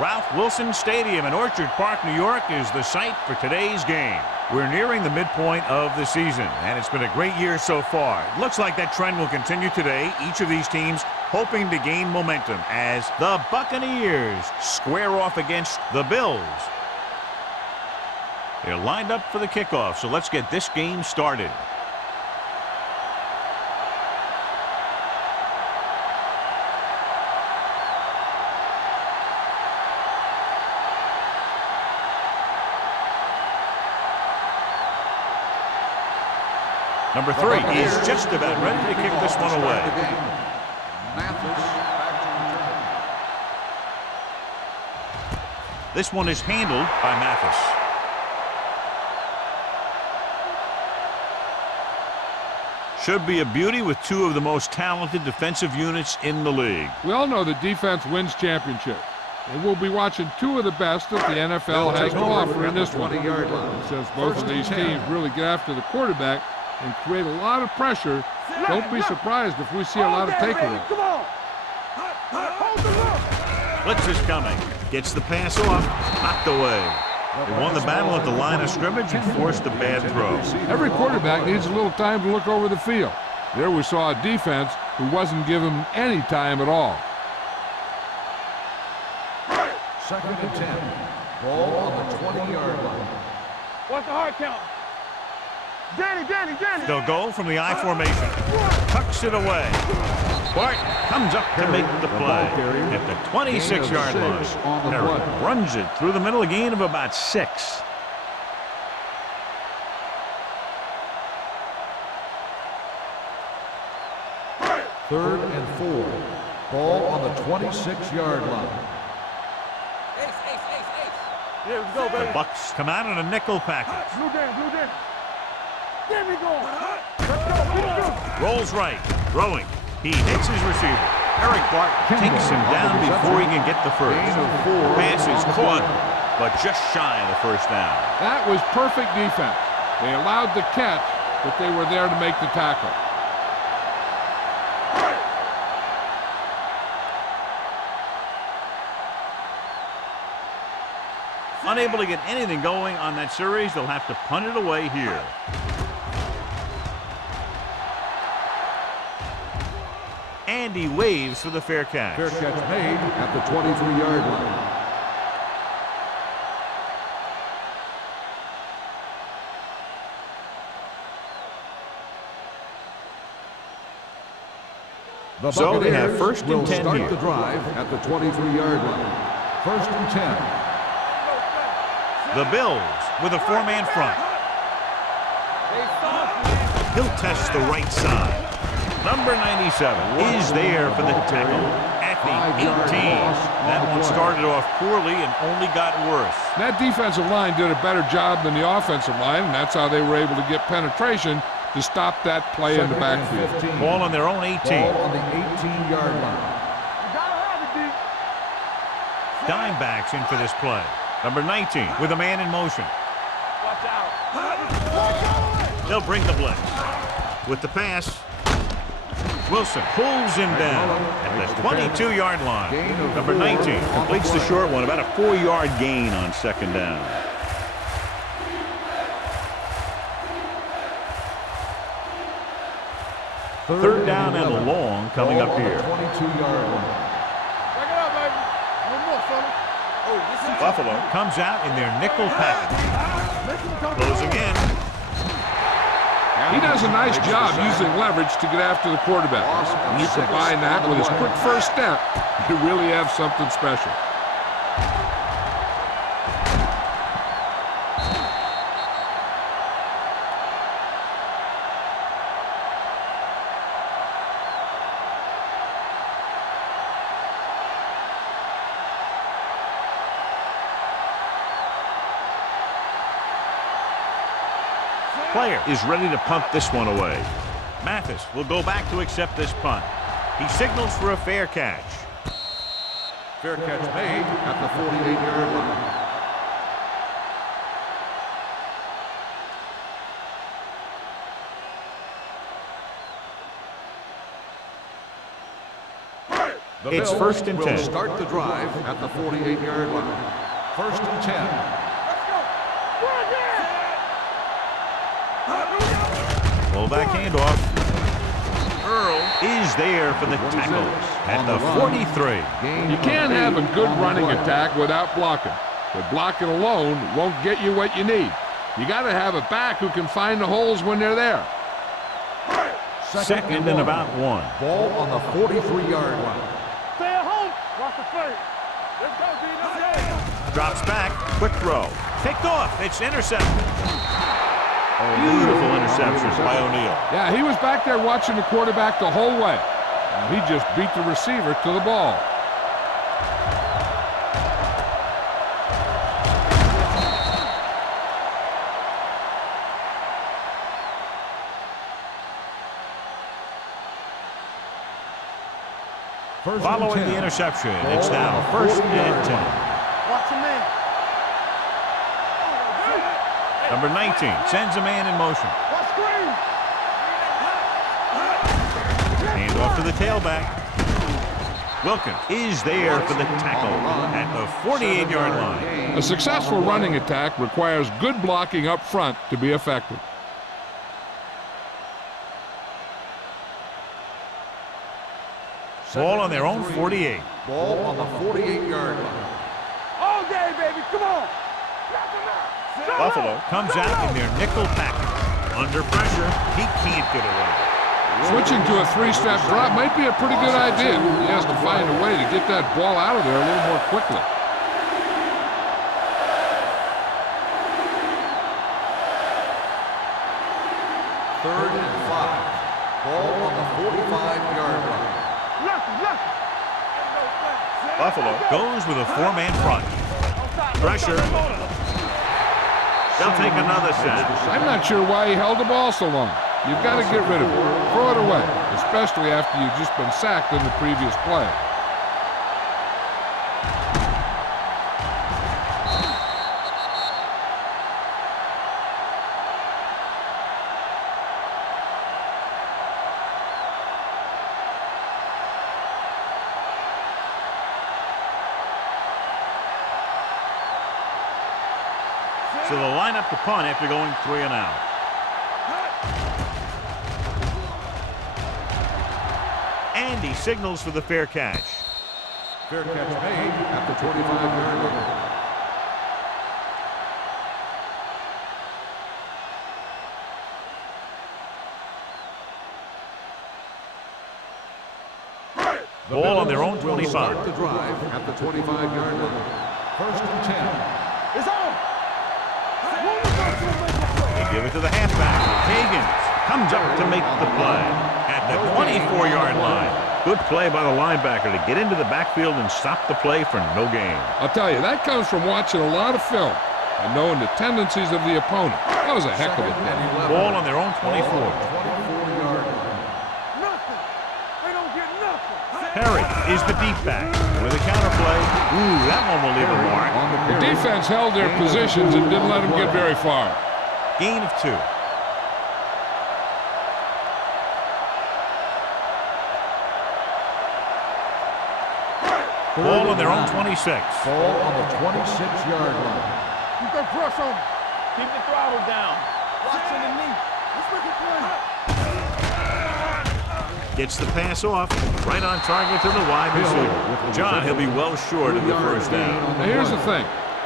Ralph Wilson Stadium in Orchard Park, New York is the site for today's game. We're nearing the midpoint of the season, and it's been a great year so far. It looks like that trend will continue today. Each of these teams hoping to gain momentum as the Buccaneers square off against the Bills. They're lined up for the kickoff, so let's get this game started. Number 3 is just about ready to kick this one away. This one is handled by Mathis. Should be a beauty with two of the most talented defensive units in the league. We all know that defense wins championships. And we'll be watching two of the best that the NFL has to offer in this one. Since both of these teams really get after the quarterback and create a lot of pressure, don't be surprised if we see a lot of takeaways. Blitz is coming. Gets the pass off. Knocked away. They won the battle at the line of scrimmage and forced a bad throw. Every quarterback needs a little time to look over the field. There we saw a defense who wasn't given any time at all. 2nd and 10. Ball on the 20-yard line. What's the hard count? Danny. They'll go from the I formation. Tucks it away. Bart comes up to make the play at the 26-yard line. Perry runs it through the middle, a gain of about 6. Third and 4. Ball on the 26-yard line. Here we go, baby. The Bucs come out in a nickel package. Blue Dan. There we go. Let's go. Rolls right, throwing. He hits his receiver. Eric Barton takes him down before he can get the first. Pass is caught, but just shy of the first down. That was perfect defense. They allowed the catch, but they were there to make the tackle. Unable to get anything going on that series, they'll have to punt it away here. And he waves for the fair catch. Fair catch made at the 23-yard line. So they have 1st and 10 start here. the drive at the 23-yard line. 1st and 10. The Bills with a 4-man front. He'll test the right side. Number 97 is there for the tackle at the 18. That one started off poorly and only got worse. That defensive line did a better job than the offensive line, and that's how they were able to get penetration to stop that play in the backfield. Ball on their own 18. Ball on the 18-yard line. Dime backs in for this play. Number 19 with a man in motion. Watch out. They'll bring the blitz. With the pass, Wilson pulls him down at the 22-yard line. Number 19 completes the short one, about a 4-yard gain on 2nd down. Third down and long coming up here. 22-yard line. Check it out, baby. One more, fella. Buffalo comes out in their nickel package. Closing in. He does a nice job using leverage to get after the quarterback. When you combine that with his quick first step, you really have something special. Player is ready to punt this one away. Mathis will go back to accept this punt. He signals for a fair catch. Fair catch made at the 48-yard line. The It's Bills first and will 10. start the drive at the 48-yard line. First and 10. Fullback handoff. Earl is there for the tackle at the 43. You can't have a good running attack without blocking. But blocking alone won't get you what you need. You got to have a back who can find the holes when they're there. Second and about 1. Ball on the 43-yard line. Stay at home. Watch the play. Let's go, D. Let's go. Drops back. Quick throw. Picked off. It's intercepted. Beautiful interception by O'Neal. Yeah, he was back there watching the quarterback the whole way. And he just beat the receiver to the ball. Following the interception, it's now first and 10. Watch the man. Number 19 sends a man in motion. Watch screen. Hand off to the tailback. Wilkins is there for the tackle at the 48-yard line. A successful running attack requires good blocking up front to be effective. Ball on their own 48. Ball on the 48-yard line. All day, baby. Come on. Buffalo comes out in their nickel package. Under pressure, he can't get away. Switching to a three-step drop might be a pretty good idea. He has to find a way to get that ball out of there a little more quickly. Third and 5. Ball on the 45-yard line. Buffalo goes with a four-man front. Pressure. They'll take another set. I'm not sure why he held the ball so long. You've got to get rid of it. Throw it away, especially after you've just been sacked in the previous play. So they'll line up the punt after going 3 and out. And he signals for the fair catch. Fair catch made at the 25-yard line. Ball on their own 25. Start the drive at the 25-yard line. First and 10. It's on. They give it to the halfback. Higgins comes up to make the play at the 24-yard line. Good play by the linebacker to get into the backfield and stop the play for no gain. I'll tell you, that comes from watching a lot of film and knowing the tendencies of the opponent. That was a heck of a play. Ball on their own 24. 24-yard line. Nothing. They don't get nothing. Perry is the deep back with a counter play. Ooh, that one will leave a mark. The defense held their positions and didn't let them get very far. Gain of 2. Ball on their own 26. Ball on the 26-yard line. Keep that press on him. Keep the throttle down. Watch underneath. Let's make it play. Gets the pass off. Right on target to the wide receiver. John, he'll be well short of the first down. Now here's the thing.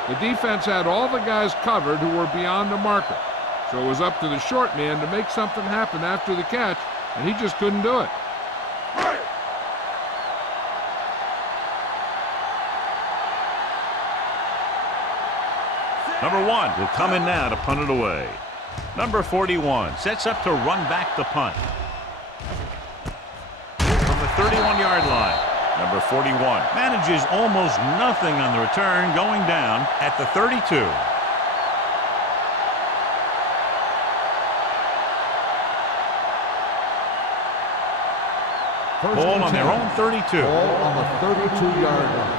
The defense had all the guys covered who were beyond the marker. So it was up to the short man to make something happen after the catch, and he just couldn't do it. Number 1 will come in now to punt it away. Number 41 sets up to run back the punt. From the 31-yard line, number 41 manages almost nothing on the return, going down at the 32. Ball on their own 32. Ball on the 32-yard line.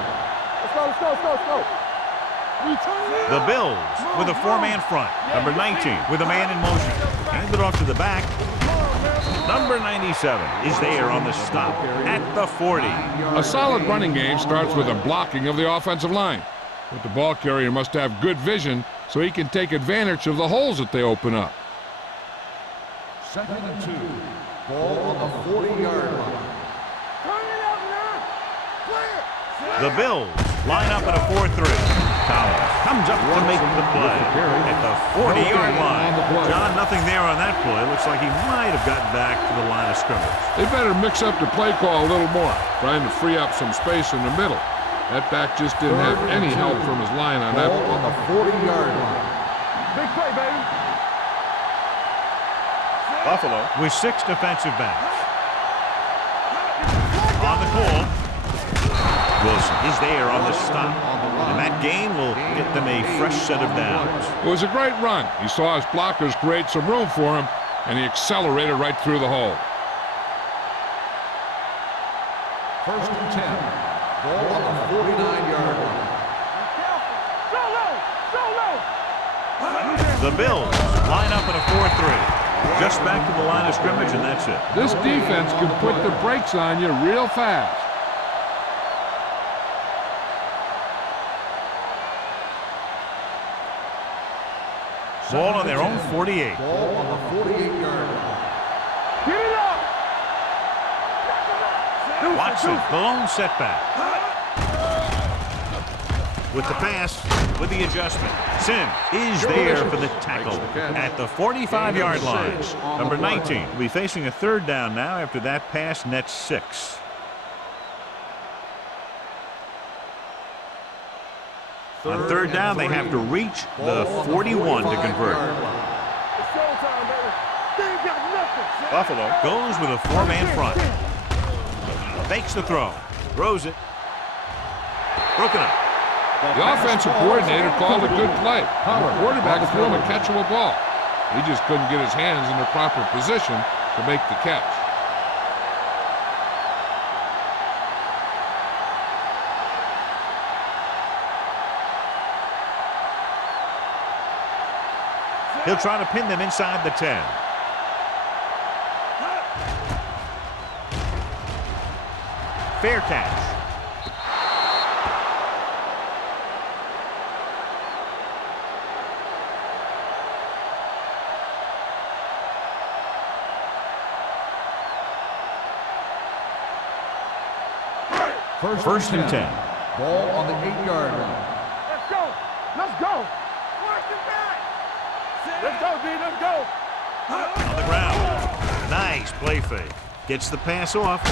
Let's go, let's go, let's go, let's go. The Bills with a four-man front. Number 19 with a man in motion. Hand it off to the back. Number 97 is there on the stop at the 40. A solid running game starts with a blocking of the offensive line. But the ball carrier must have good vision so he can take advantage of the holes that they open up. 2nd and 2. Ball on the 40-yard line. The Bills line up in a 4-3. Collins comes up to make the play at the 40-yard line. John, nothing there on that play. Looks like he might have gotten back to the line of scrimmage. They better mix up the play call a little more, trying to free up some space in the middle. That back just didn't have any help from his line on that Ball on the 40-yard line. Big play, baby. Buffalo with 6 defensive backs. On the call, Wilson is there on the stop. And that gain will get them a fresh set of downs. It was a great run. He saw his blockers create some room for him, and he accelerated right through the hole. 1st and 10. Ball on the 49-yard line. The Bills line up in a 4-3. Just back to the line of scrimmage, and that's it. This defense can put the brakes on you real fast. Ball on their own 48. Ball on the 48-yard line. Get it up. Watson, the lone setback. With the pass, with the adjustment. Sim is there for the tackle at the 45-yard line. Number 19 will be facing a 3rd down now after that pass nets 6. On 3rd down, they have to reach the 41 to convert. Buffalo goes with a 4-man front. Fakes the throw. Throws it. Broken up. The offensive coordinator called a good play. The quarterback threw him a catchable ball. He just couldn't get his hands in the proper position to make the catch. He'll try to pin them inside the 10. Fair catch. First and 10. Ball on the 8-yard line. Let's go. Let's go. Let's go, D. Let's go. On the ground. Nice play fake. Gets the pass off.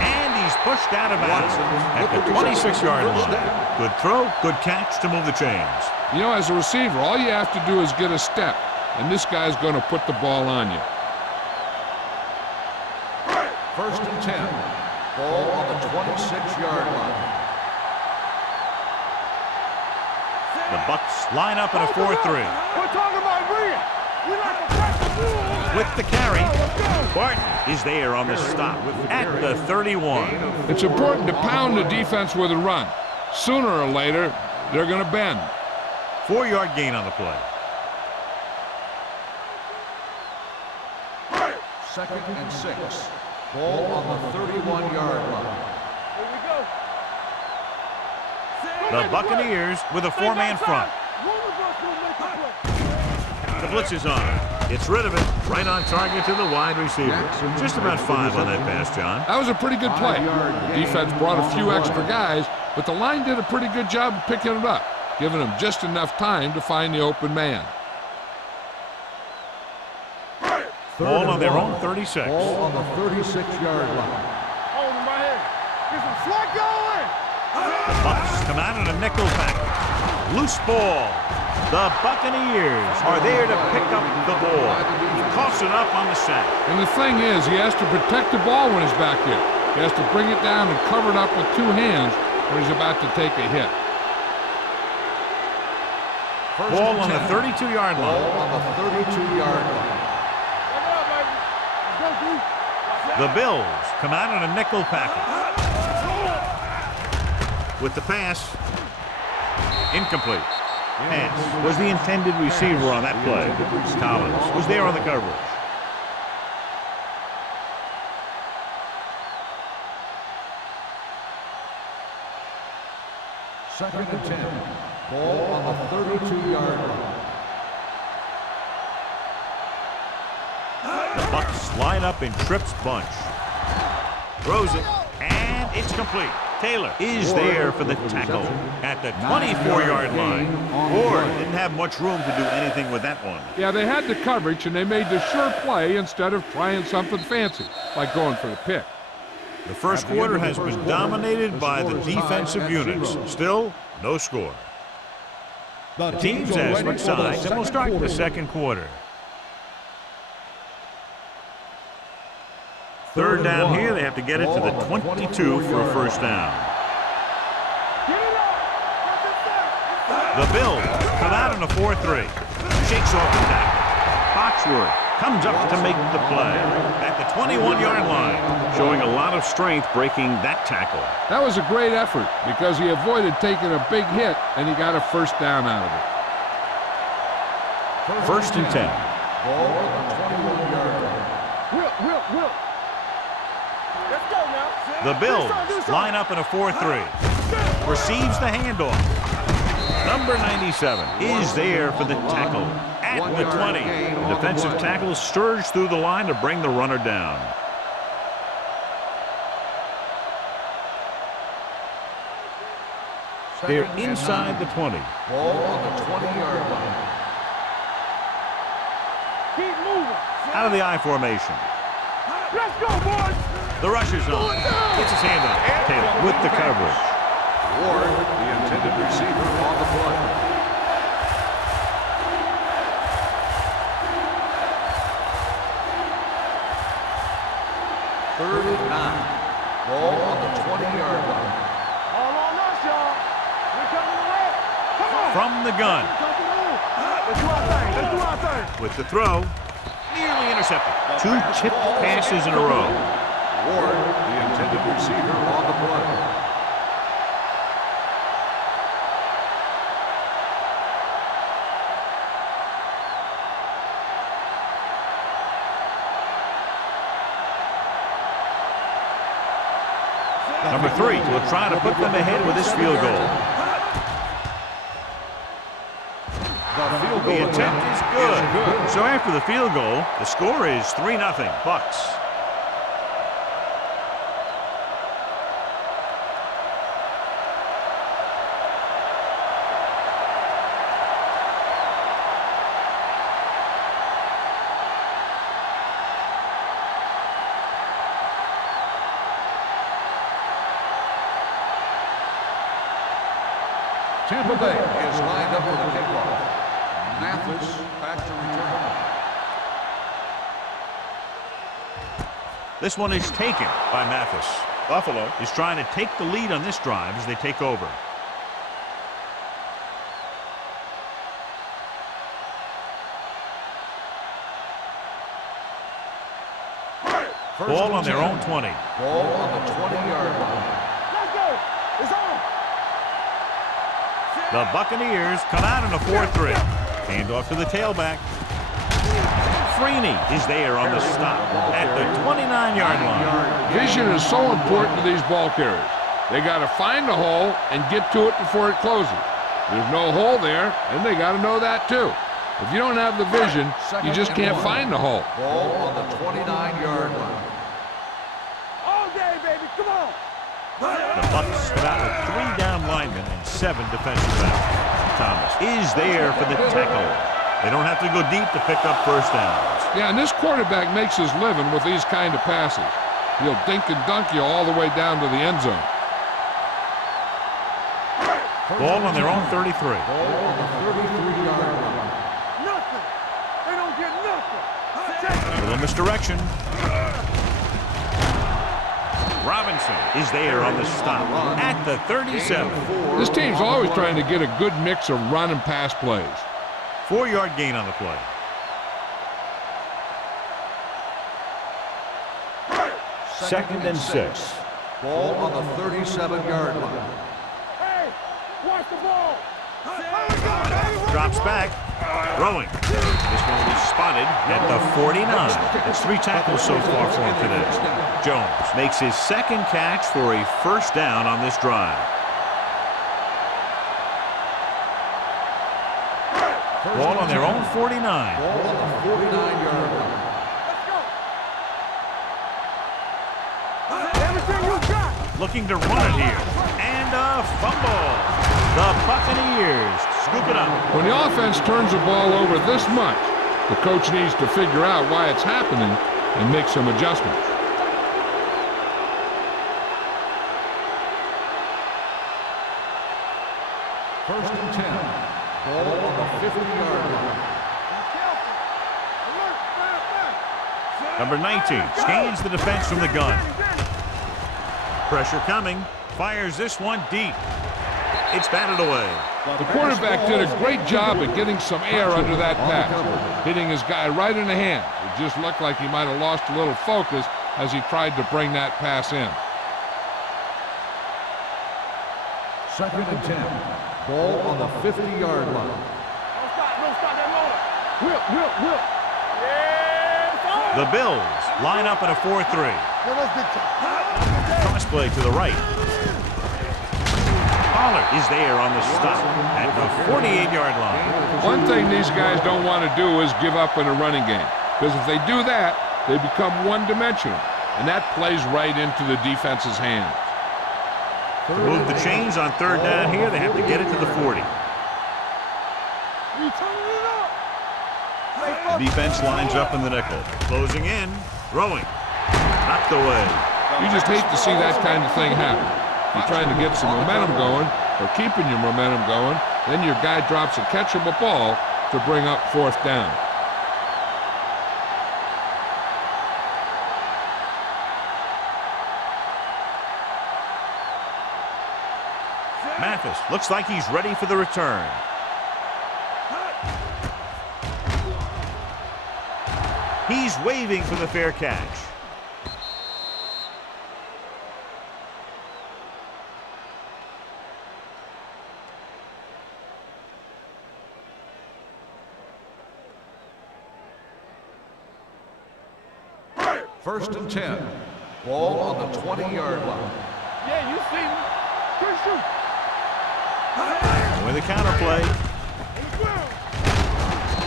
And he's pushed out of bounds at the 26-yard line. Good throw, good catch to move the chains. You know, as a receiver, all you have to do is get a step, and this guy's going to put the ball on you. 1st and 10. Ball on the 26-yard line. The Bucks line up in a 4-3. We're talking about brilliant. We like to press the rules. With the carry, Barton is there on the stop at the 31. It's important to pound the defense with a run. Sooner or later, they're going to bend. 4-yard gain on the play. 2nd and 6. Ball on the 31-yard line. Here we go. The Buccaneers with a 4-man front. The blitz is on. It's rid of it. Right on target to the wide receiver. Just about 5 on that pass, John. That was a pretty good play. The defense brought a few extra guys, but the line did a pretty good job of picking it up, giving them just enough time to find the open man. Ball on their own 36. Ball on the 36-yard line. Hold him right here. Get some slug going. The Bucks come out in a nickel package. Loose ball. The Buccaneers are there to pick up the ball. He coughs it up on the sack. And the thing is, he has to protect the ball when he's back there. He has to bring it down and cover it up with 2 hands when he's about to take a hit. Ball on the 32-yard line. Ball on the 32-yard line. The Bills come out in a nickel package. With the pass, incomplete. Pass was the intended receiver on that play. Collins was there on the coverage. Second and 10. Ball on the 32-yard line. The Bucs line up in trips bunch. Throws it, and it's complete. Taylor is there for the tackle at the 24-yard line. Ward didn't have much room to do anything with that one. Yeah, they had the coverage, and they made the sure play instead of trying something fancy, like going for the pick. The first quarter has been dominated by the defensive units. Still, no score. The teams have switched sides, and we'll start the second quarter. Third down here, they have to get it to the 22 for a first down. The Bills come out in a 4-3. Shakes off the tackle. Foxworth comes up to make the play at the 21-yard line, showing a lot of strength breaking that tackle. That was a great effort because he avoided taking a big hit, and he got a first down out of it. First and 10. Ball on the 21-yard line. Will. Let's go now. The Bills line up in a 4-3. Receives the handoff. Number 97 is there for the tackle at the 20. The defensive tackle surged through the line to bring the runner down. They're inside the 20. Ball on the 20-yard line. Keep moving. Out of the I formation. Let's go, boys. The rush is on. Gets his hand on Taylor with the coverage. Ward, the intended receiver, on the play. Third and 9. Ball on the 20-yard line. All on us, y'all. We're coming away. Come on. From the gun. Let's do our thing. Let's do our thing. With the throw. Nearly intercepted. 2 tipped passes in a row. Ward, the intended receiver, on the play. Number 3 will try to put them ahead with this field goal. The attempt is good. So after the field goal, the score is 3-0 Bucs. Tampa Bay is lined up for the kickoff. Mathis back to return. This one is taken by Mathis. Buffalo is trying to take the lead on this drive as they take over. Ball on their own 20. Ball on the 20-yard line. Let's go. It's on. The Buccaneers come out in a 4-3. Hand off to the tailback. Freeney is there on the stop at the 29-yard line. Vision is so important to these ball carriers. They got to find the hole and get to it before it closes. There's no hole there, and they got to know that too. If you don't have the vision, you just can't find the hole. Ball on the 29-yard line. All day, baby. Come on. The Bucs come out with 3 down linemen and 7 defensive backs. Thomas is there for the tackle. They don't have to go deep to pick up first downs. Yeah, and this quarterback makes his living with these kind of passes. He'll dink and dunk you all the way down to the end zone. Ball on their own 33. Ball on the 33-yard line. Nothing. They don't get nothing. Little misdirection. Robinson is there on the stop at the 37. This team's always trying to get a good mix of run and pass plays. 4-yard gain on the play. Second and 6. Ball on the 37-yard line. Hey, watch the ball. Drops back. Throwing. This one will be spotted at the 49. That's 3 tackles so far for him today. Jones makes his second catch for a first down on this drive. Ball on their own 49. Ball on the 49-yard line. Everything you got. Looking to run it here. And a fumble. The Buccaneers scoop it up. When the offense turns the ball over this much, the coach needs to figure out why it's happening and make some adjustments. First and 10. Ball on the 50-yard line. Number 19 scans the defense from the gun. Pressure coming. Fires this one deep. It's batted away. The quarterback did a great job of getting some air under that pass, hitting his guy right in the hand. It just looked like he might have lost a little focus as he tried to bring that pass in. Second and 10. Ball on the 50-yard line. No stop that motor. Whip. Yeah, The Bills line up in a 4-3. let's get Cross play to the right. Pollard is there on the stop at the 48-yard line. One thing these guys don't want to do is give up in a running game, because if they do that, they become one-dimensional, and that plays right into the defense's hands. To move the chains on third down here, they have to get it to the 40. The defense lines up in the nickel. Closing in, throwing. Knocked away. You just hate to see that kind of thing happen. You're trying to get some momentum going, or keeping your momentum going, then your guy drops a catchable ball to bring up fourth down. Mathis looks like he's ready for the return. He's waving for the fair catch. First and 10. Ball on the 20-yard line. Yeah, you see me. Good shoot. With a counter play.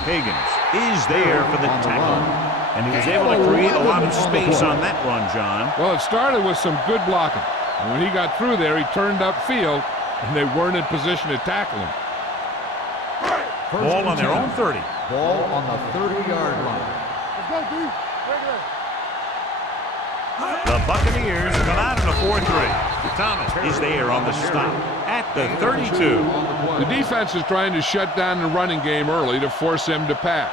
Higgins is there for the tackle. And he was able to create a lot of space on that run, John. Well, it started with some good blocking. And when he got through there, he turned upfield, and they weren't in position to tackle him. Ball on their own 30. Ball on the 30-yard line. Let's go, D. Regular. The Buccaneers come out in a 4-3. Thomas is there on the stop at the 32. The defense is trying to shut down the running game early to force him to pass.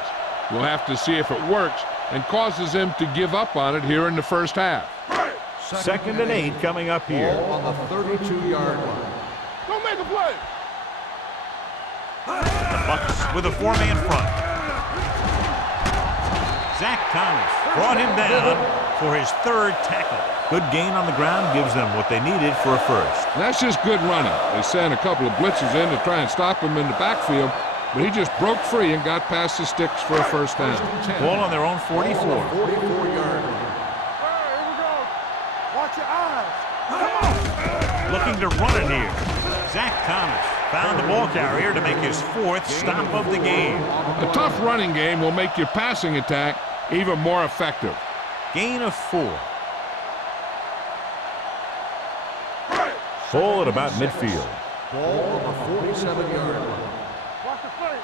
We'll have to see if it works and causes him to give up on it here in the first half. Second and 8 coming up here. Ball on the 32-yard line. Don't make a play. The Bucs with a four-man front. Zach Thomas brought him down for his third tackle. Good gain on the ground gives them what they needed for a first. That's just good running. They sent a couple of blitzes in to try and stop him in the backfield, but he just broke free and got past the sticks for a first down. Ball on their own 44. 44-yard line. Here we go. Watch your eyes. Come on. Looking to run it here. Zach Thomas found the ball carrier to make his fourth stop of the game. A tough running game will make your passing attack even more effective. Gain of 4. Full at about midfield. Ball on the 47-yard line. Watch the play.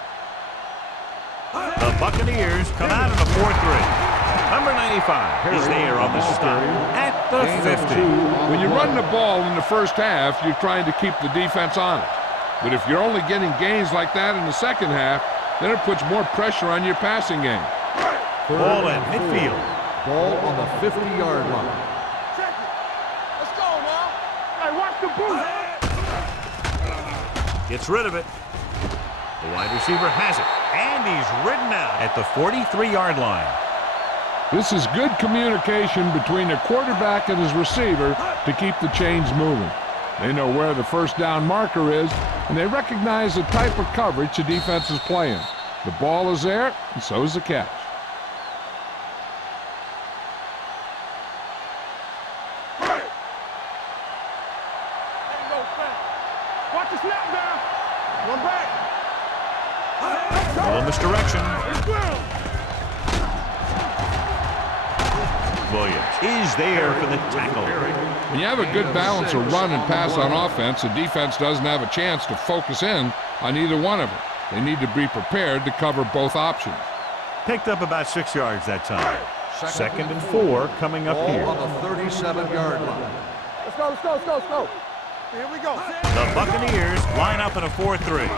The Buccaneers come out in a 4-3. Number 95 is there on the stop at the 50. When you run the ball in the first half, you're trying to keep the defense honest. But if you're only getting gains like that in the second half, then it puts more pressure on your passing game. Ball at midfield. Ball on the 50-yard line. Check it. Let's go now. Hey, watch the boot. Gets rid of it. The wide receiver has it. And he's ridden out at the 43-yard line. This is good communication between the quarterback and his receiver to keep the chains moving. They know where the first down marker is, and they recognize the type of coverage the defense is playing. The ball is there, and so is the catch. Watch the snap down. One back. Little misdirection. Williams is there for the tackle. When you have a good balance of run and pass on offense, the defense doesn't have a chance to focus in on either one of them. They need to be prepared to cover both options. Picked up about 6 yards that time. 2nd and 4 coming up here. On the 37-yard line. Let's go, let's go, let's go, let's go. Here we go. The Buccaneers line up in a 4-3.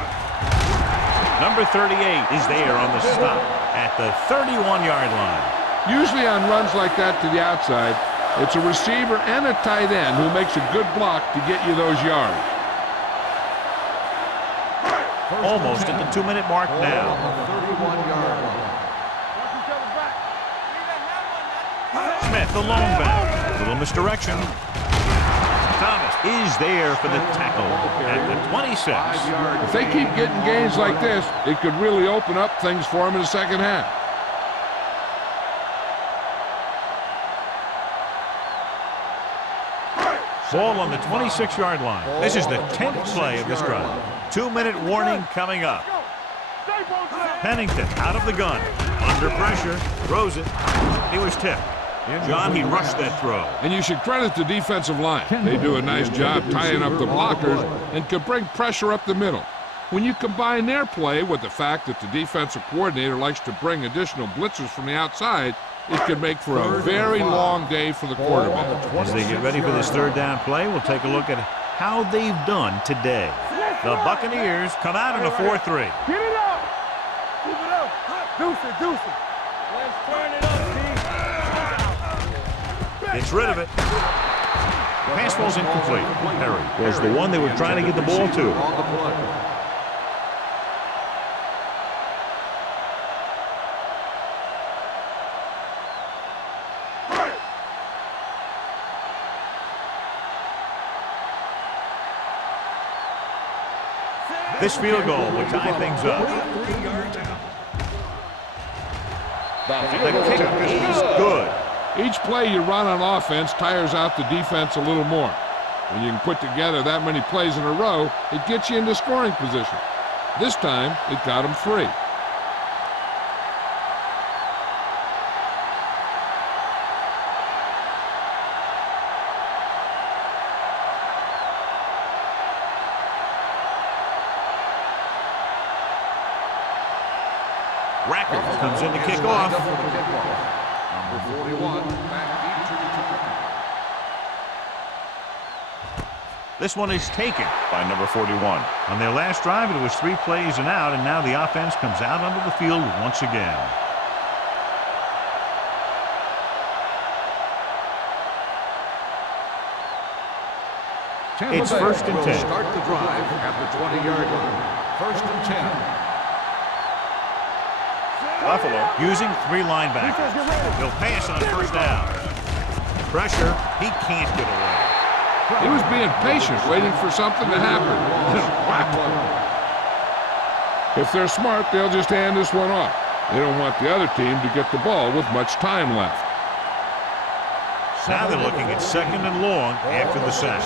Number 38 is there on the stop at the 31-yard line. Usually on runs like that to the outside, it's a receiver and a tight end who makes a good block to get you those yards. Almost at the 2-minute mark now. On the 31-yard line. Smith, the lone back. A little misdirection. Thomas is there for the tackle at the 26. If they keep getting gains like this, it could really open up things for them in the second half. Ball on the 26-yard line. This is the 10th play of this drive. 2-minute warning coming up. Pennington out of the gun. Under pressure. Throws it. He was tipped. John, he rushed that throw. And you should credit the defensive line. They do a nice job tying up the blockers and can bring pressure up the middle. When you combine their play with the fact that the defensive coordinator likes to bring additional blitzers from the outside, it could make for a very long day for the quarterback. As they get ready for this 3rd down play, we'll take a look at how they've done today. The Buccaneers come out in a 4-3. Get it up. Keep it up. Deuce it, deuce it. Let's turn it up, Gets rid of it. Pass ball's incomplete. Perry was the one they were trying to get the ball to. This field goal will tie things up. The kick is good. Each play you run on offense tires out the defense a little more. When you can put together that many plays in a row, it gets you into scoring position. This time, it got them free. Rackers comes in to kick off. Number 41, back deep to return. This one is taken by number 41. On their last drive, it was 3 plays and out, and now the offense comes out onto the field once again. It's 1st and 10. Start the drive at the 20-yard line. 1st and 10. Buffalo using 3 linebackers. They'll pass on 1st down. Pressure, he can't get away. He was being patient, waiting for something to happen. If they're smart, they'll just hand this one off. They don't want the other team to get the ball with much time left. Now they're looking at 2nd and long after the sack.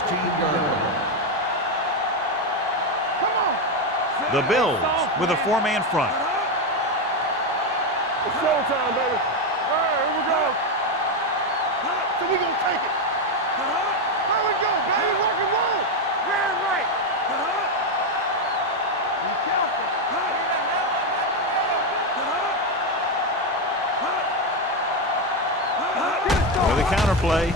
The Bills with a 4-man front. It's showtime, baby. All right, here we go. So we gonna take it. There we go, baby. Rock and roll. Very right. Be careful. With a counter play.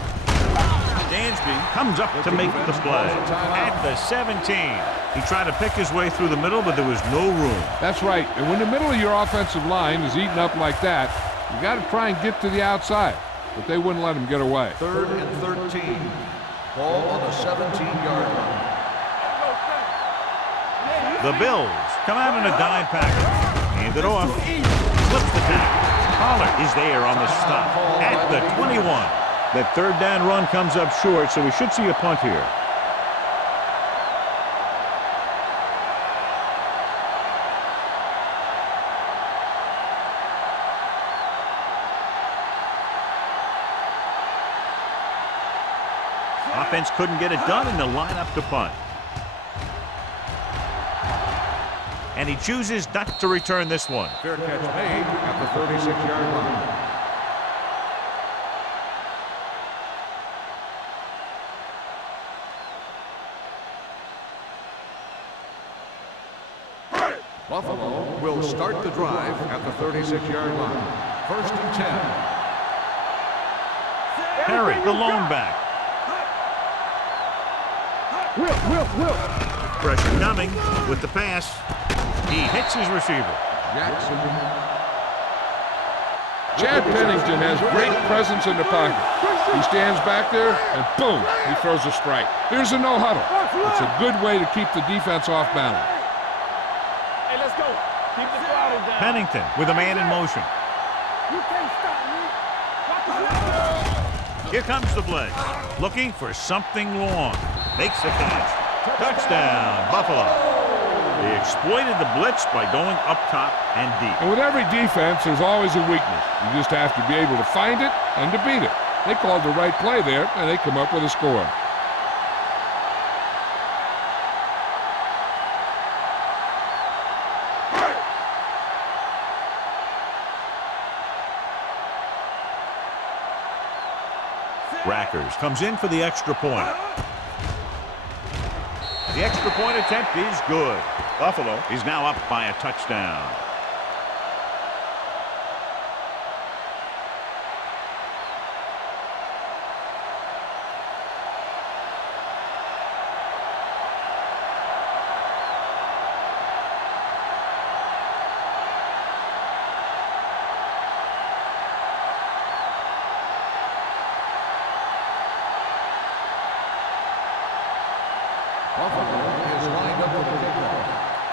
Dansby comes up to make the play. At the 17. He tried to pick his way through the middle, but there was no room. That's right. And when the middle of your offensive line is eaten up like that, you got to try and get to the outside. But they wouldn't let him get away. 3rd and 13. Ball on the 17-yard line. The Bills come out in a dime package. Hand it off. Flips the tackle. Pollard is there on the stop at the 21. That 3rd down run comes up short, so we should see a punt here. Offense couldn't get it done, and they'll line up to punt. and he chooses not to return this one. Fair catch made at the 36-yard line. Buffalo will start the drive at the 36-yard line. 1st and 10. Harry, the lone back. Will. Pressure coming with the pass. He hits his receiver. Jackson. Chad Pennington has great presence in the pocket. He stands back there, and boom, he throws a strike. Here's a no huddle. It's a good way to keep the defense off balance. Hey, let's go. Keep the throttle down. Pennington with a man in motion. You can't stop me. Watch the Here comes the blitz. Looking for something long. Makes the catch. Touchdown, Buffalo. They exploited the blitz by going up top and deep. And with every defense, there's always a weakness. You just have to be able to find it and to beat it. They called the right play there, and they come up with a score. Rackers comes in for the extra point. The extra point attempt is good. Buffalo is now up by a touchdown. Buffalo is lined up with the kickoff.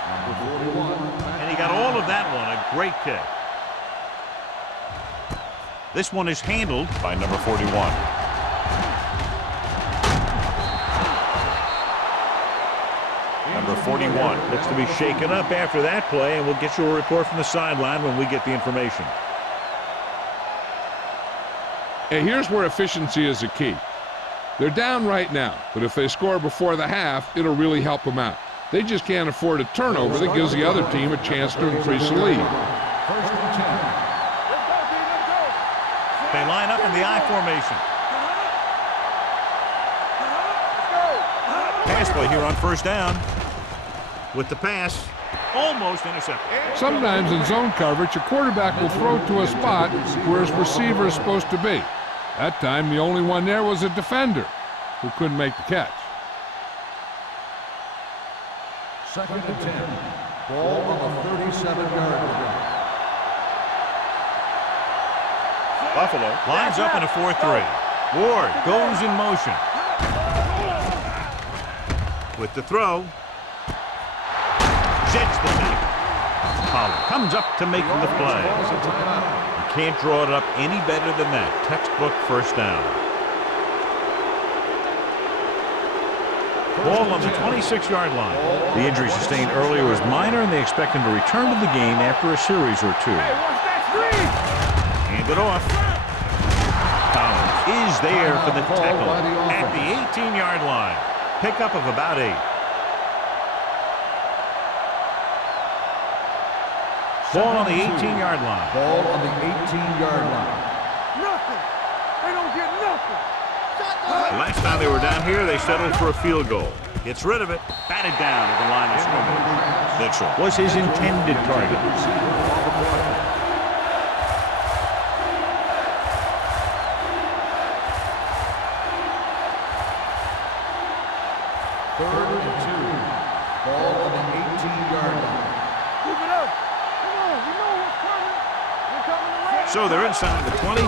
Number 41. And he got all of that one. A great kick. This one is handled by number 41. Number 41 looks to be shaken up after that play, and we'll get you a report from the sideline when we get the information. Hey, here's where efficiency is the key. They're down right now, but if they score before the half, it'll really help them out. They just can't afford a turnover that gives the other team a chance to increase the lead. 1st and 10. They line up in the I formation. Pass play here on 1st down. With the pass, almost intercepted. Sometimes in zone coverage, a quarterback will throw to a spot where his receiver is supposed to be. That time, the only one there was a defender who couldn't make the catch. 2nd and 10. Ball on the 37-yard line. Buffalo lines up in a 4-3. Ward goes in motion. With the throw. Jets the tackle. Pollard comes up to make the play. You can't draw it up any better than that. Textbook 1st down. Ball on the 26-yard line. The injury sustained earlier was minor, and they expect him to return to the game after a series or two. Hand it off. Collins is there for the tackle at the 18-yard line. Pickup of about 8. Ball on the 18-yard line. Ball on the 18-yard line. Nothing. They don't get nothing. Last time they were down here, they settled for a field goal. Gets rid of it. Batted down at the line of scrimmage. Mitchell was his intended target. Third and 2. Ball on the 18-yard line. Keep it up. Come on. You know what's coming. They're coming around. So they're inside the 20.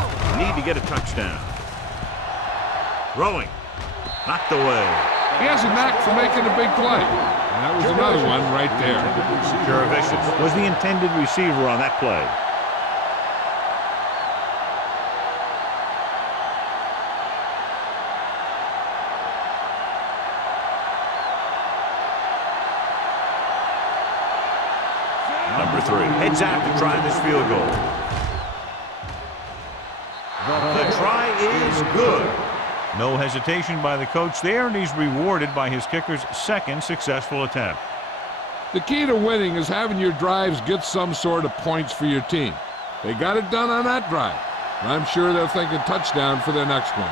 Need to get a touchdown. Throwing. Knocked away. He has a knack for making a big play. And that was another one right there. Juravicius was the intended receiver on that play. Number 3 heads out to try this field goal. The try is good. No hesitation by the coach there, and he's rewarded by his kicker's 2nd successful attempt. The key to winning is having your drives get some sort of points for your team. They got it done on that drive. And I'm sure they're thinking touchdown for their next one.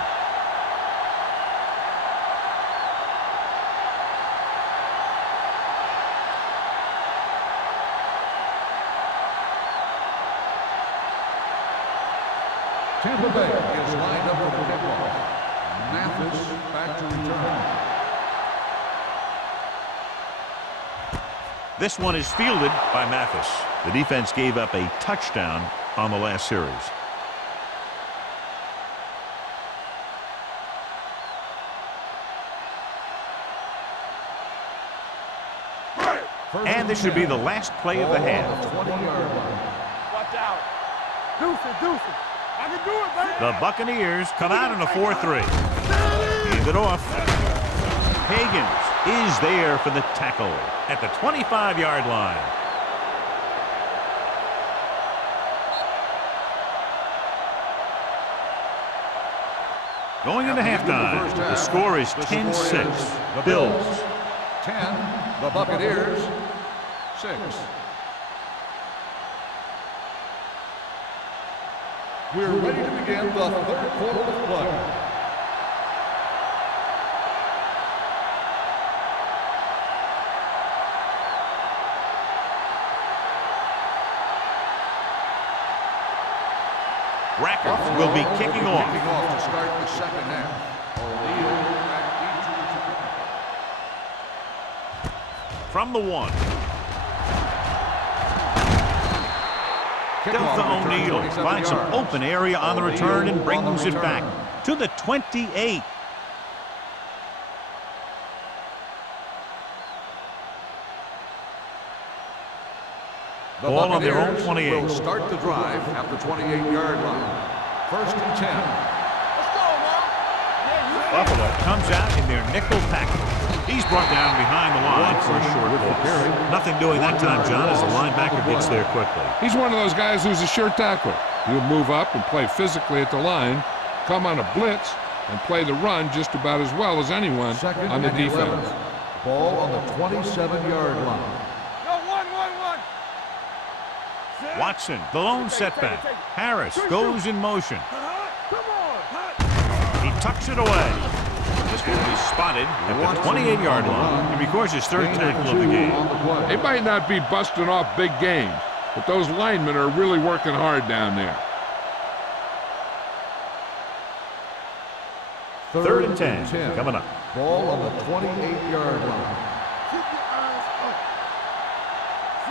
Tampa Bay is lined up for the kickoff. Mathis back to return. This one is fielded by Mathis. The defense gave up a touchdown on the last series. And this should be the last play of the half. Watch out. Deuce it. I can do it, baby. The Buccaneers come out in a 4-3. Hand it off. Higgins is there for the tackle at the 25-yard line. Going into halftime, the score is 10-6. Bills. 10, the Buccaneers 6. We're ready to begin the third quarter of play. Rackers will be kicking off. To start the second half. From the 1. Delta O'Neal finds some open area on the return and brings it back to the 28. Ball on their own 28. Will start the drive at the 28-yard line. First and 10. Let's go, man. Buffalo comes out in their nickel tackle. He's brought down behind the line for a short loss. Nothing doing that time, John, as the linebacker gets there quickly. He's one of those guys who's a sure tackler. He'll move up and play physically at the line, come on a blitz, and play the run just about as well as anyone on the defense. Ball on the 27-yard line. Watson, the lone setback. Harris goes in motion. He tucks it away. This will be spotted at the 28-yard line. And records his third tackle of the game. They might not be busting off big games, but those linemen are really working hard down there. Third and 10 coming up. Ball on the 28-yard line.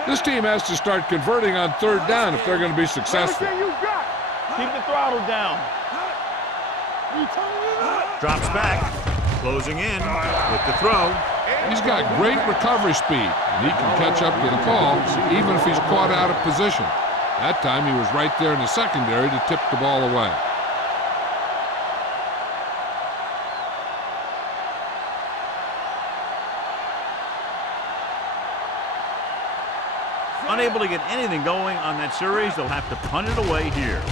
This team has to start converting on third down if they're going to be successful. Keep the throttle down. Drops back, closing in with the throw. He's got great recovery speed, and he can catch up to the ball even if he's caught out of position. That time he was right there in the secondary to tip the ball away. Unable to get anything going on that series, they'll have to punt it away here.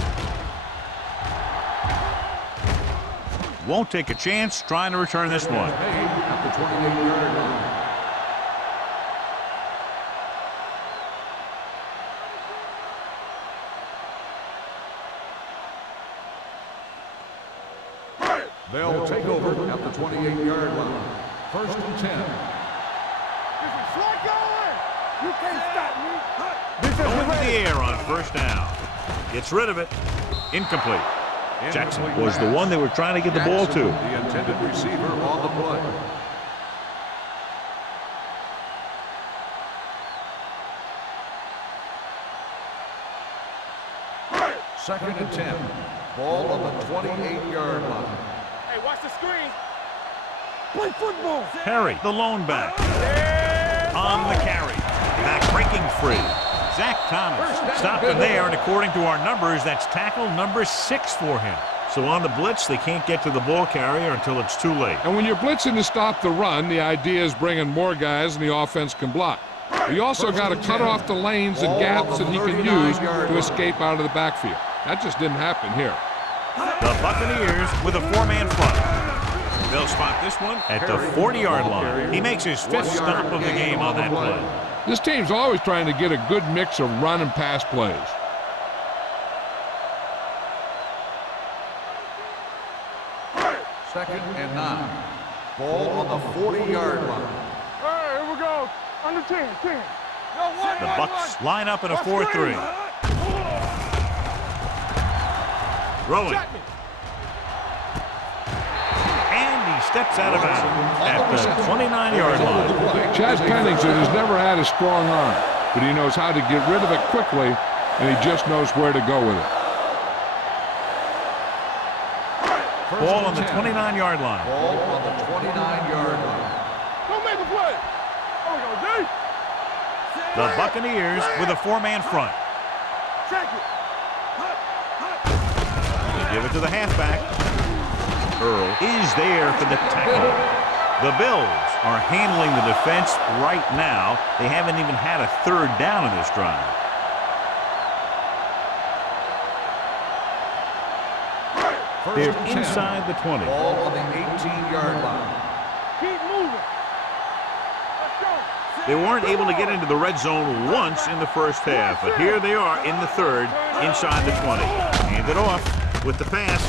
Won't take a chance trying to return this one. At the 28-yard line. They'll take over at the 28-yard line. First and 10. You can't stop me. Going to the air on first down. Gets rid of it. Incomplete. Jackson was the one they were trying to get the ball to. The intended receiver on the play. Second and 10. Ball on the 28-yard line. Hey, watch the screen. Play football. Perry, the lone back. On the carry. Back breaking free. Zach Thomas stopped him there, and according to our numbers, that's tackle number 6 for him. So on the blitz, they can't get to the ball carrier until it's too late. And when you're blitzing to stop the run, the idea is bringing more guys than the offense can block. You also got to cut off the lanes and gaps that he can use to escape out of the backfield. That just didn't happen here. The Buccaneers with a 4-man front. They'll spot this one at the 40-yard line. He makes his 5th stop of the game on that play. This team's always trying to get a good mix of run and pass plays. Second and 9. Ball on the 40-yard line. All right, here we go. Under 10, 10. The Bucks line up in a 4-3. Throwing. And he steps out of bounds at the 29-yard line. Chad Pennington has never had a strong arm, but he knows how to get rid of it quickly, and he just knows where to go with it. Ball on the 29-yard line. Ball on the 29-yard line. Don't make a play. There we go, D. The Buccaneers with a 4-man front. Check it. They give it to the halfback. Earl is there for the tackle. The Bills are handling the defense right now. They haven't even had a third down in this drive. They're inside the 20. Ball on the 18-yard line. Keep moving. Let's go. They weren't able to get into the red zone once in the first half, but here they are in the third, inside the 20. Hand it off with the pass,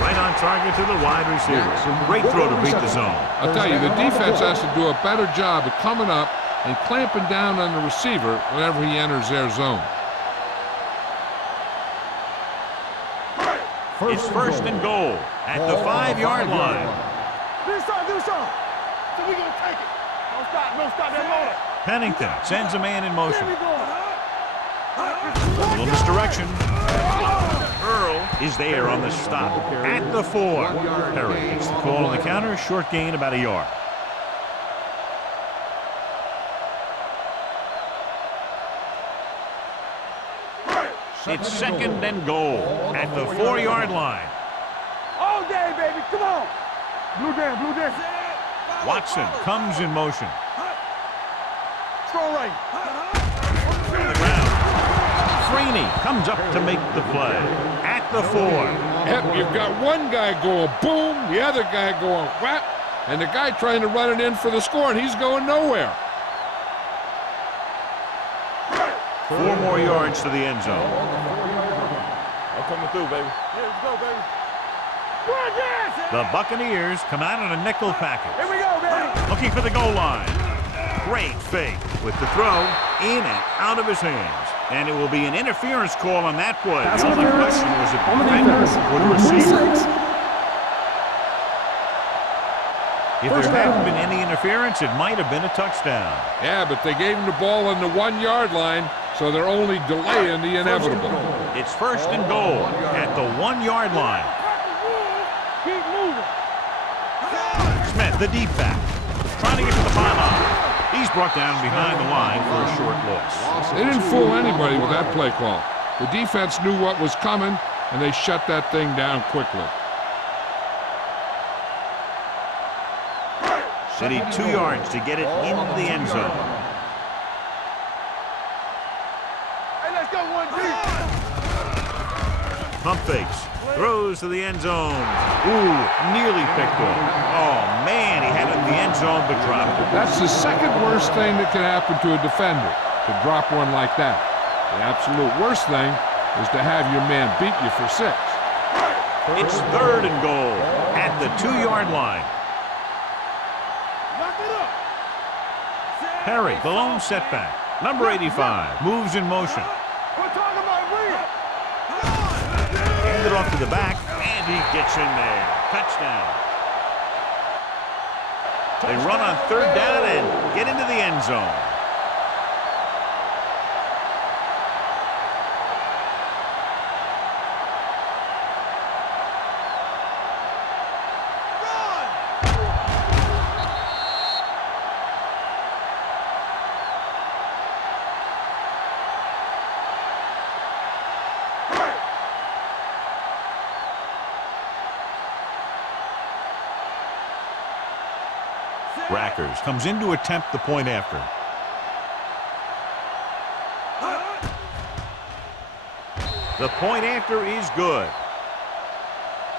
right on target to the wide receiver. Great throw to beat the zone. I'll tell you, the defense has to do a better job of coming up and clamping down on the receiver whenever he enters their zone. It's first and goal at the 5-yard line. This side. So we gonna take it. Don't stop that motor. Pennington sends a man in motion. There we go. A little misdirection. Earl is there on the stop at the 4. Perry gets the call on the counter, a short gain, about a yard. It's second and goal at the 4-yard line. All day, baby. Come on. Blue down. Watson comes in motion. Strong right. On the ground. Freeney comes up to make the play at the 4. Yep, you've got one guy going boom, the other guy going whap, and the guy trying to run it in for the score, and he's going nowhere. 4 more yards to the end zone. I'm coming through, baby. Yeah, let's go, baby. The Buccaneers come out in a nickel package. Here we go, baby. Looking for the goal line. Great fake with the throw in and out of his hands. And it will be an interference call on that play. The only question was if the defender or the receiver. If there hadn't been any interference, it might have been a touchdown. Yeah, but they gave him the ball on the 1-yard line, so they're only delaying the inevitable. It's first and goal at the 1-yard line. Keep moving. Smith, the deep back, trying to get to the pylon. He's brought down behind the line for a short loss. They didn't fool anybody with that play call. The defense knew what was coming, and they shut that thing down quickly. They need 2 yards to get it into the end zone. Hey, let's go, 1G. Pump fakes. Throws to the end zone. Ooh, nearly picked off. Oh, man, he had it in the end zone but dropped it. That's the second worst thing that can happen to a defender, to drop one like that. The absolute worst thing is to have your man beat you for 6. It's third and goal at the 2-yard line. Lock it up. Perry, the lone setback. Number 85 moves in motion. We're talking about real. Hand it off to the back, and he gets in there. Touchdown. They run on third down and get into the end zone. Rackers comes in to attempt the point after. The point after is good.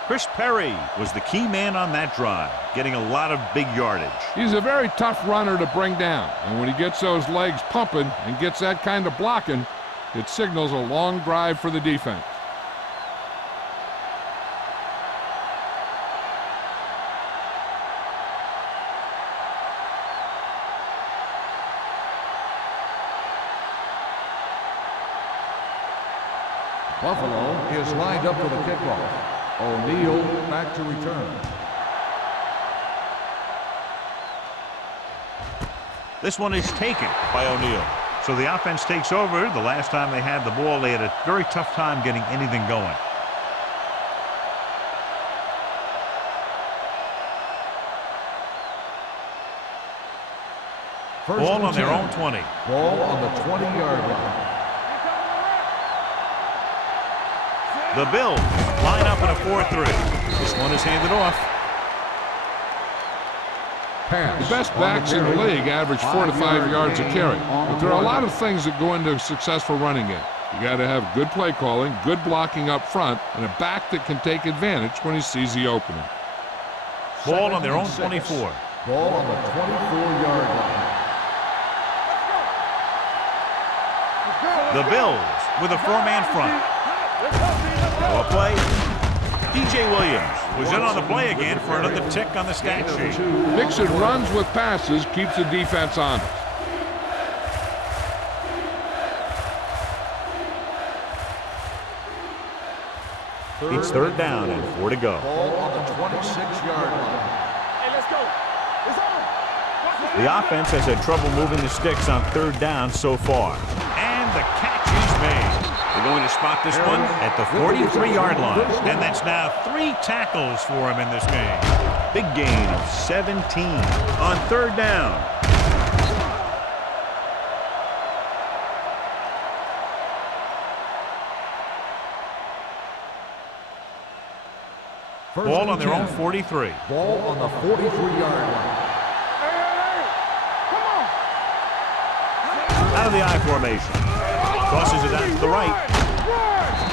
Chris Perry was the key man on that drive, getting a lot of big yardage. He's a very tough runner to bring down, and when he gets those legs pumping and gets that kind of blocking, it signals a long drive for the defense. Buffalo is lined up for the kickoff. O'Neal back to return. This one is taken by O'Neal. So the offense takes over. The last time they had the ball, they had a very tough time getting anything going. Ball on their own 20. Ball on the 20-yard line. The Bills line up in a 4-3. This one is handed off. Pass. The best backs in the league average 4 to 5 yards a carry. But there are a lot of things that go into a successful running game. You got to have good play calling, good blocking up front, and a back that can take advantage when he sees the opening. Ball on their own 24. Ball on the 24-yard line. The Bills with a 4-man front. A play. DJ Williams was in on the play again for another tick on the stat sheet. Mixing runs with passes keeps the defense honest. It's third down and 4 to go. Ball on the 26-yard line. Hey, let's go. It's on. The offense has had trouble moving the sticks on third down so far. And the catch is made. They're going to spot this one at the 43-yard line. And that's now 3 tackles for him in this game. Big gain of 17 on third down. Ball on their own 43. Ball on the 43-yard line. Out of the I formation. Crosses it out to the right.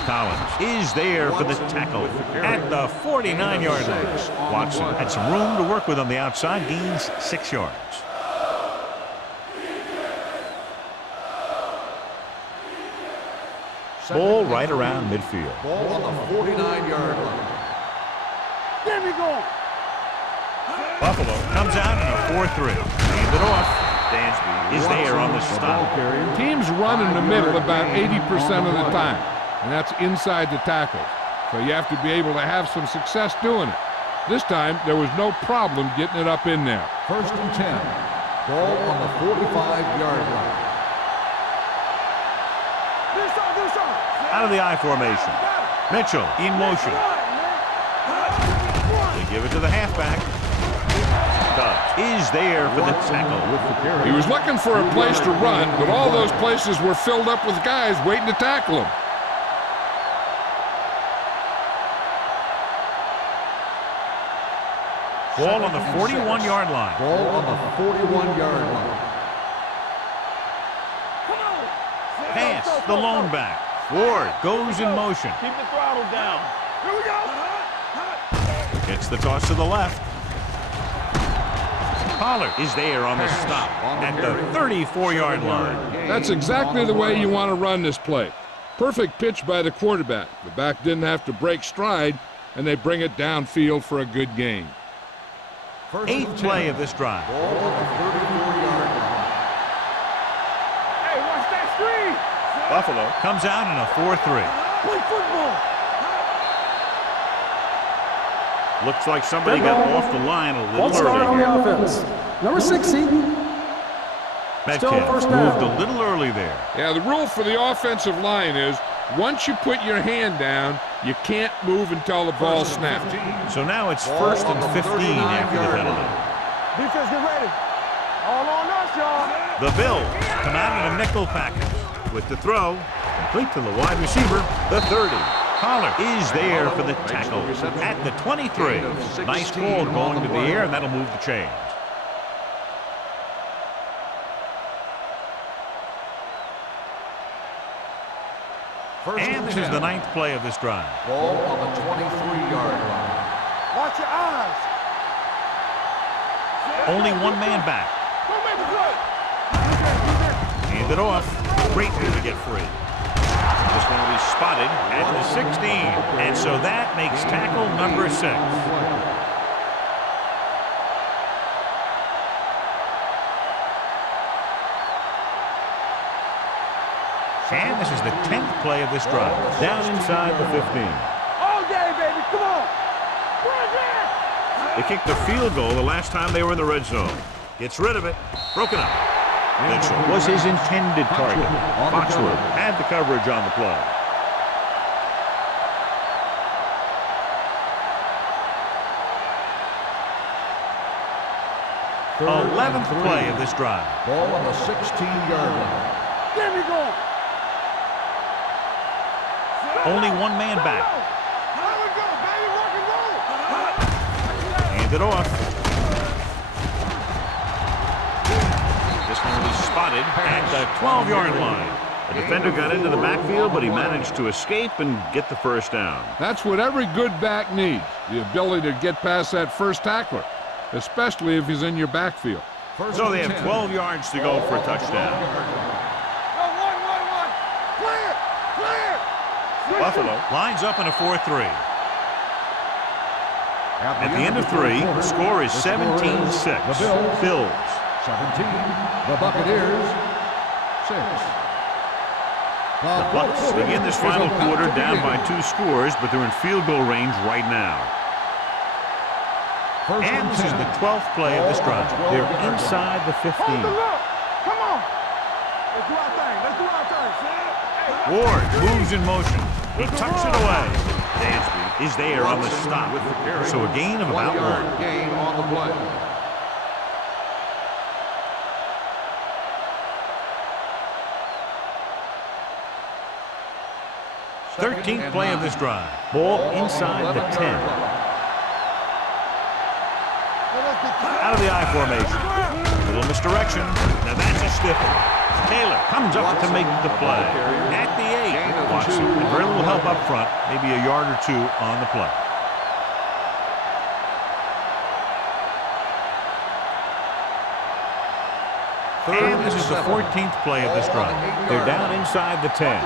Collins is there for the tackle at the 49-yard line. Watson had some room to work with on the outside, gains 6 yards. Ball right around midfield. Ball on the 49-yard line. There we go. Buffalo comes out in a 4-3. Hand it off. Dansby is there on the stop. Teams run in the middle about 80% of the time, and that's inside the tackle. So you have to be able to have some success doing it. This time, there was no problem getting it up in there. First and 10. Ball on the 45-yard line. Out of the I formation. Mitchell in motion. They give it to the halfback. Dobbs is there for the tackle. He was looking for a place to run, but all those places were filled up with guys waiting to tackle him. Ball on the 41-yard line. Ball on the 41-yard line. Pass, the lone back. Ward goes in motion. Keep the throttle down. Here we go. Gets the toss to the left. Pollard is there on the stop at the 34-yard line. That's exactly the way you want to run this play. Perfect pitch by the quarterback. The back didn't have to break stride, and they bring it downfield for a good gain. Eighth play of this drive. Ball on the 34-yard line. Hey, watch that screen. Buffalo comes out in a 4-3. Play football. Looks like somebody got off the line a little Start on early. the offense. Number 60. Metcalf first down. moved a little early there. Yeah, the rule for the offensive line is once you put your hand down, you can't move until the ball snaps. So now it's first and 15 after the penalty. Defense, get ready. All on us, y'all. The Bills come out in a nickel package with the throw, complete to the wide receiver, the 30. Pollard is there for the tackle at the 23. Nice call going to the air, and that'll move the chains. And this is the ninth play of this drive. Ball on the 23-yard line. Eyes. Only one man back. Don't make the play. Hand it off. Great move to get free. This one will be spotted at the 16. And so that makes tackle number 6. And this is the 10th play of this drive. Down inside the 15. All day, baby. Come on. Right there. They kicked the field goal the last time they were in the red zone. Gets rid of it. Broken up. Mitchell was his intended target. Foxworth had the coverage on the play. 11th play of this drive. Ball on the 16-yard line. There we go. Only one man back. There we go, baby. Rock and roll. Hand it off. This one will be spotted at the 12-yard line. The defender got into the backfield, but he managed to escape and get the first down. That's what every good back needs, the ability to get past that first tackler, especially if he's in your backfield. So they have 12 yards to go for a touchdown. Buffalo lines up in a 4-3. At the end of 3, the score is 17-6. Bills. 17. The Buccaneers. 6. The Bucs begin this final quarter down by 2 scores, but they're in field goal range right now. And this is the 12th play of this drive. They're inside the 15. Come on. Let's do our thing. Let's do our thing, son. Ward moves in motion. He tucks it away. Dansby is there on the stop. So a gain of about 1. Gain on the play. Thirteenth play of this drive. Ball inside the 10. Out of the I formation. Little misdirection. Now that's a stiff one. Taylor comes up to make the play. At the 8. Watson with very little help up front. Maybe a yard or 2 on the play. And this is the 14th play of this drive. They're down inside the 10.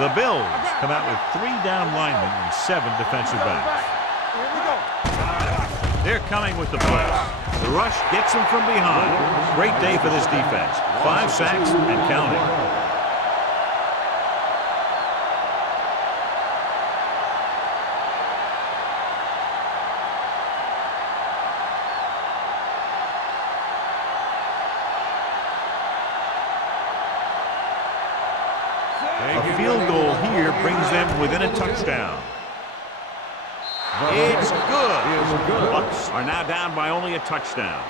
The Bills come out with 3 down linemen and 7 defensive backs. They're coming with the blitz. The rush gets them from behind. Great day for this defense. 5 sacks and counting. A field goal here brings them within a touchdown. It's good. The Bucs are now down by only a touchdown.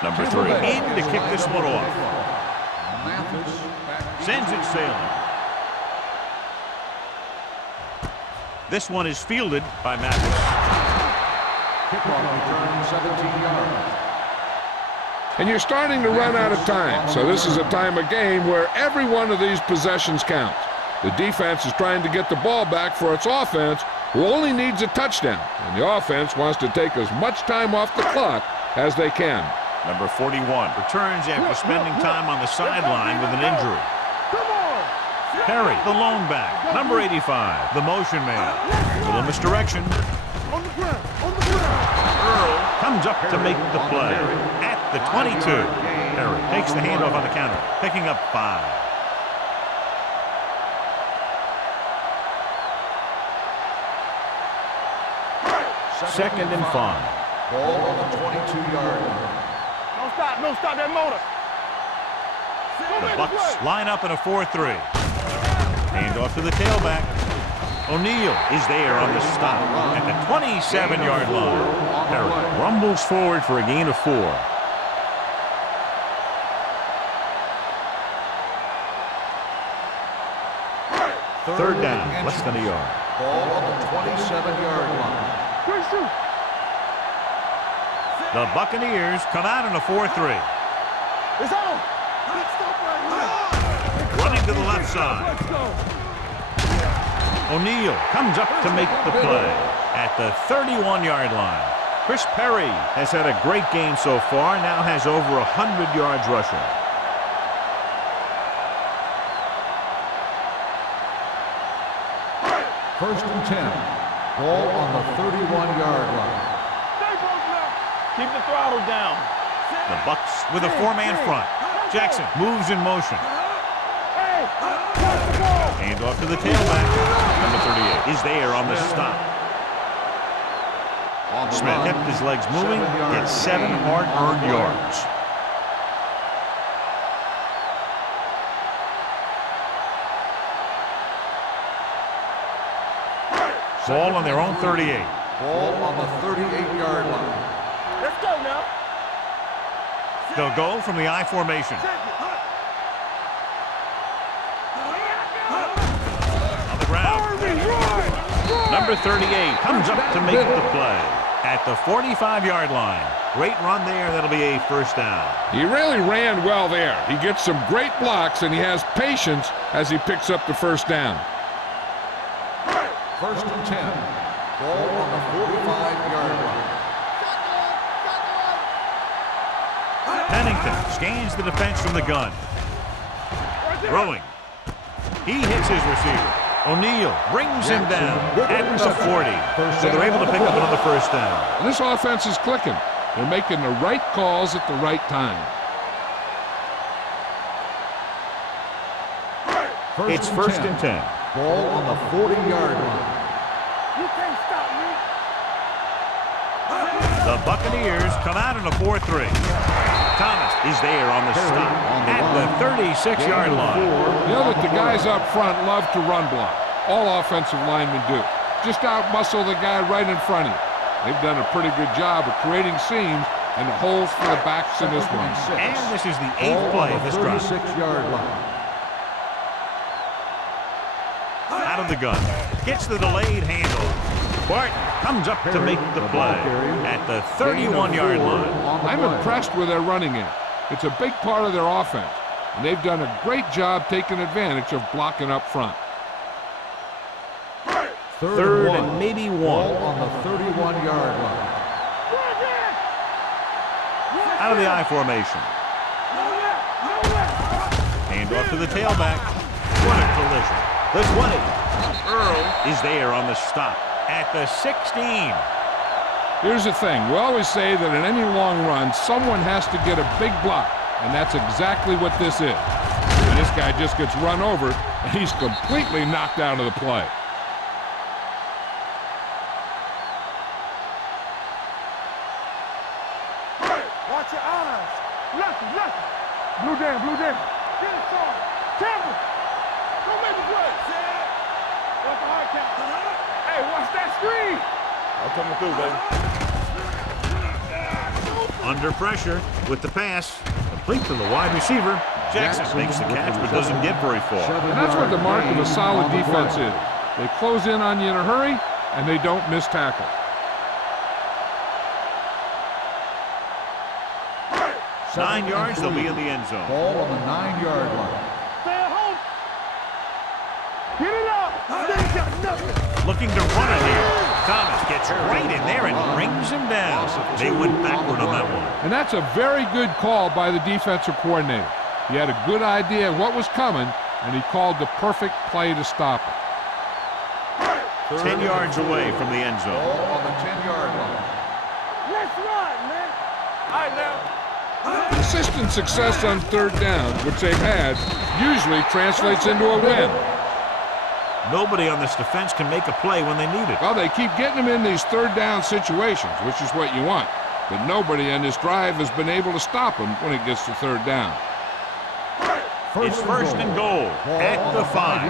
Number 3 in to kick this one off. Sends it sailing. This one is fielded by Mathis. Kickoff return 17 yards. And you're starting to run out of time, so this is a time of game where every one of these possessions counts. The defense is trying to get the ball back for its offense, who only needs a touchdown, and the offense wants to take as much time off the clock as they can. Number 41 returns after spending time on the sideline with an injury. Perry, the lone back. Number 85, the motion man. Little misdirection. Earl comes up to make the play at the 22. Perry takes the handoff on the counter, picking up 5. Second and 5. Ball on the 22-yard line. Don't stop that motor. The Bucs line up in a 4-3. Hand off to the tailback. O'Neal is there on the stop at the 27-yard line. Perry rumbles forward for a gain of 4. Third down, less than a yard. Ball on the 27-yard line. The Buccaneers come out in a 4-3. It's on. Let's stop right here. Running to the left side. O'Neal comes up to make the play at the 31-yard line. Chris Perry has had a great game so far, now has over 100 yards rushing. First and 10. Ball on the 31-yard line. Keep the throttle down. The Bucs with a four-man front. Jackson moves in motion. Hand off to the tailback. Number 38 is there on the stop. Smith kept his legs moving, gets 7 hard-earned yards. Ball on their own 38. Ball on the 38-yard line. Let's go now. They'll go from the I formation. On the ground. Number 38 comes up to make the play at the 45-yard line. Great run there. That'll be a first down. He really ran well there. He gets some great blocks, and he has patience as he picks up the first down. First and 10. Ball on the 45-yard line. Pennington scans the defense from the gun. Throwing. He hits his receiver. O'Neal brings him down at the 40. So they're able to pick up another first down. This offense is clicking. They're making the right calls at the right time. It's first and 10. Ball on the 40-yard line. You can't stop me. The Buccaneers come out in a 4-3. Thomas is there on the stop at the 36-yard line. You know that the guys up front love to run block. All offensive linemen do. Just out-muscle the guy right in front of you. They've done a pretty good job of creating seams and holes for the backs in this one. And this is the 8th play of this drive. 36-yard line. Out of the gun. Gets the delayed handoff. Barton comes up to make the play at the 31-yard line. I'm impressed with their running game. It's a big part of their offense, and they've done a great job taking advantage of blocking up front. Third and maybe one. Ball on the 31-yard line. Out of the I formation. Hand off to the tailback. What a collision. The 20. Earl is there on the stop at the 16. Here's the thing. We always say that in any long run, someone has to get a big block, and that's exactly what this is. And this guy just gets run over, and he's completely knocked out of the play. Watch your eyes. Lefty. Blue down. Get it, son. Tampa. Don't make a play. What's the hard count? Hey, watch that screen. I'm coming through, baby. Under pressure with the pass. Complete to the wide receiver. Jackson makes the catch but doesn't get very far. And that's what the mark of a solid defense is. They close in on you in a hurry, and they don't miss tackle. Nine yards, they'll be in the end zone. Ball on the 9-yard line. Stay at home. Get it up. They ain't got nothing. Looking to run it here. Thomas gets right in there and brings him down. They went backward on that one. And that's a very good call by the defensive coordinator. He had a good idea of what was coming, and he called the perfect play to stop it. 10 yards away from the end zone. Ball on the 10-yard line. Let's run, man. All right, now. Consistent success on third down, which they've had, usually translates into a win. Nobody on this defense can make a play when they need it. Well, they keep getting them in these third down situations, which is what you want. But nobody on this drive has been able to stop them when it gets to third down. It's first and goal at the 5. Turn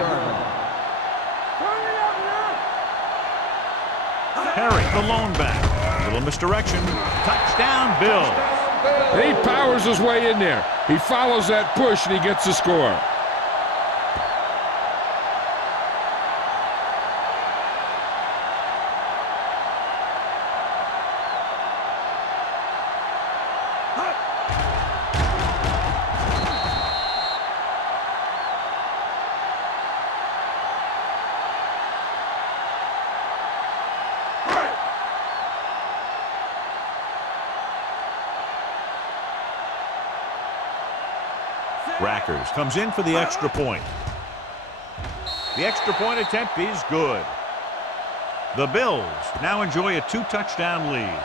it up now. Perry, the lone back. Little misdirection. Touchdown, Bill. And he powers his way in there. He follows that push, and he gets the score. Rackers comes in for the extra point. The extra point attempt is good. The Bills now enjoy a 2-touchdown lead.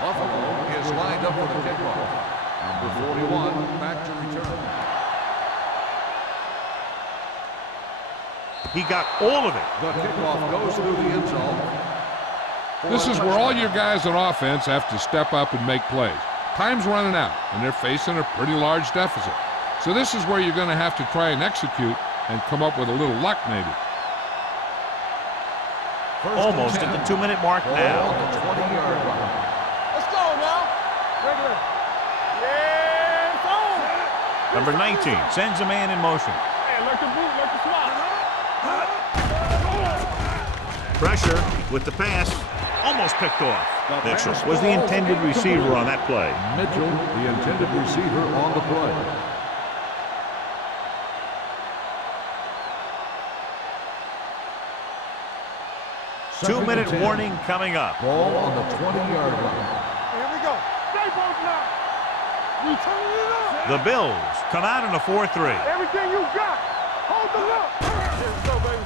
Buffalo is lined up for the kickoff. Number 41, back to return. He got all of it. The kickoff goes through the end zone. This is where all your guys on offense have to step up and make plays. Time's running out, and they're facing a pretty large deficit. So this is where you're going to have to try and execute and come up with a little luck maybe. Almost at the 2-minute mark now. On the 20-yard line. Let's go now. Regular. Yeah, it's on. Number 19 sends a man in motion. Hey, like the boot, like the swat. Pressure with the pass. Almost picked off. Mitchell was the intended receiver on that play. Mitchell, the intended receiver on the play. Two-minute warning coming up. Ball on the 20-yard line. Here we go. Stay both now. We turning it up. The Bills come out in a 4-3. Everything you got. Hold the look. Here we go, baby.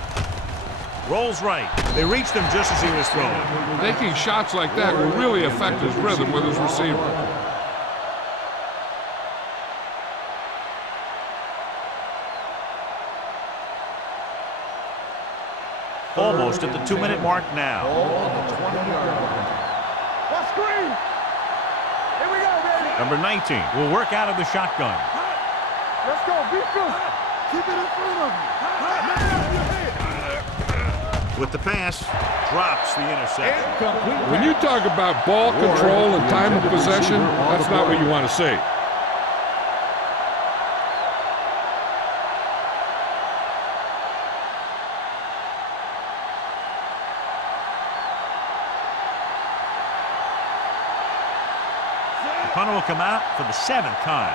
Rolls right. They reached him just as he was throwing. Taking shots like that will really affect his rhythm with his receiver. Almost at the 2-minute mark now. Ball on the 20-yard line. What screen? Here we go, baby. Number 19 will work out of the shotgun. Let's go. Be good. Keep it in front of you. Man up your head. With the pass, drops the interception. When you talk about ball control and time of possession, that's not what you want to see. The punter will come out for the 7th time.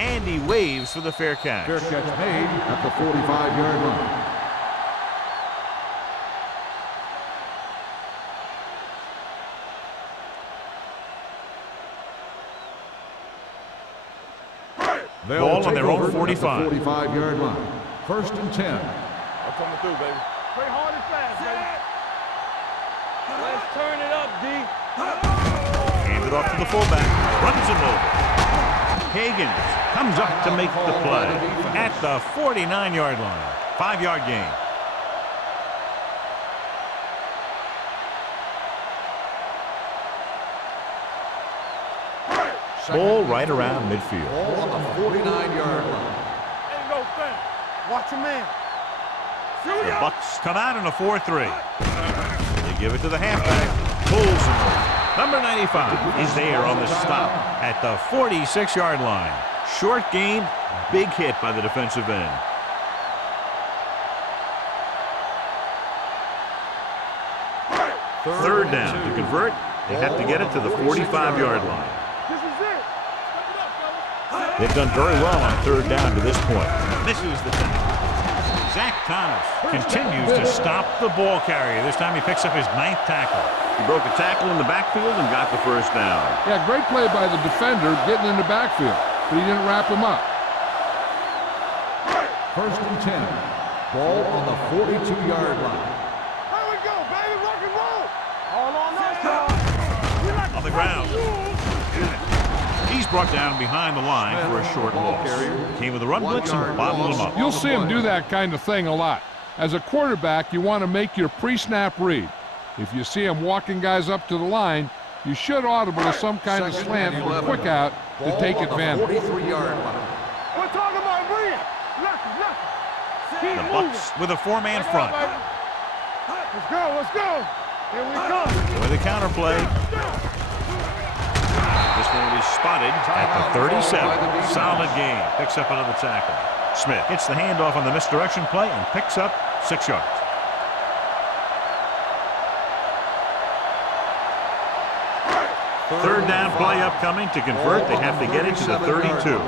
And he waves for the fair catch. Fair catch made at the 45-yard line. Ball on their own 45. 45-yard line. 1st and 10. I'm coming through, baby. Play hard and fast, baby. Let's turn it up, D. Hands it off to the fullback. Runs him over. Higgins comes up to make the play at the 49-yard line. 5-yard gain. Ball right around midfield. Ball on the 49-yard line. Ain't no thing. Watch your man. The Bucks come out in a 4-3. They give it to the halfback. Pulls him. Number 95 is there on the stop at the 46-yard line. Short gain, big hit by the defensive end. Third down to convert. They have to get it to the 45-yard line. This is it. Step it up, fellas. They've done very well on 3rd down to this point. Misses the tackle. Zach Thomas continues to stop the ball carrier. This time he picks up his 9th tackle. He broke a tackle in the backfield and got the 1st down. Yeah, great play by the defender getting in the backfield, but he didn't wrap him up. 1st and 10. Ball on the 42-yard line. Here we go, baby. Rock and roll. All on us, y'all. On the ground. He's brought down behind the line for a short loss. Came with a run blitz and bottled him up. You'll see him do that kind of thing a lot. As a quarterback, you want to make your pre-snap read. If you see him walking guys up to the line, you should audible to some kind of slant or quick out to take advantage. 43-yard line. We're talking about Bria. Lucky. Keep The moving. Bucks with a 4-man front. Let's go, let's go. Here we come. With a counter play. This And it is spotted at the 37. Solid game. Picks up another tackle. Smith gets the handoff on the misdirection play and picks up 6 yards. Third down play upcoming. To convert, they have to get it to the 32.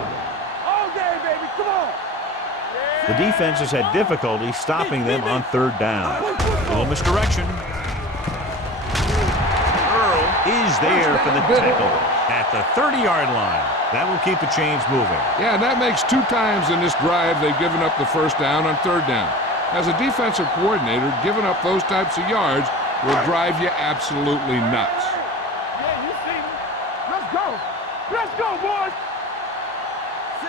All day, baby. Come on. The defense has had difficulty stopping them on third down. A little misdirection. Earl is there for the tackle at the 30-yard line. That will keep the chains moving. Yeah, that makes 2 times in this drive they've given up the first down on third down. As a defensive coordinator, giving up those types of yards will drive you absolutely nuts. Yeah, you see me. Let's go. Let's go, boys.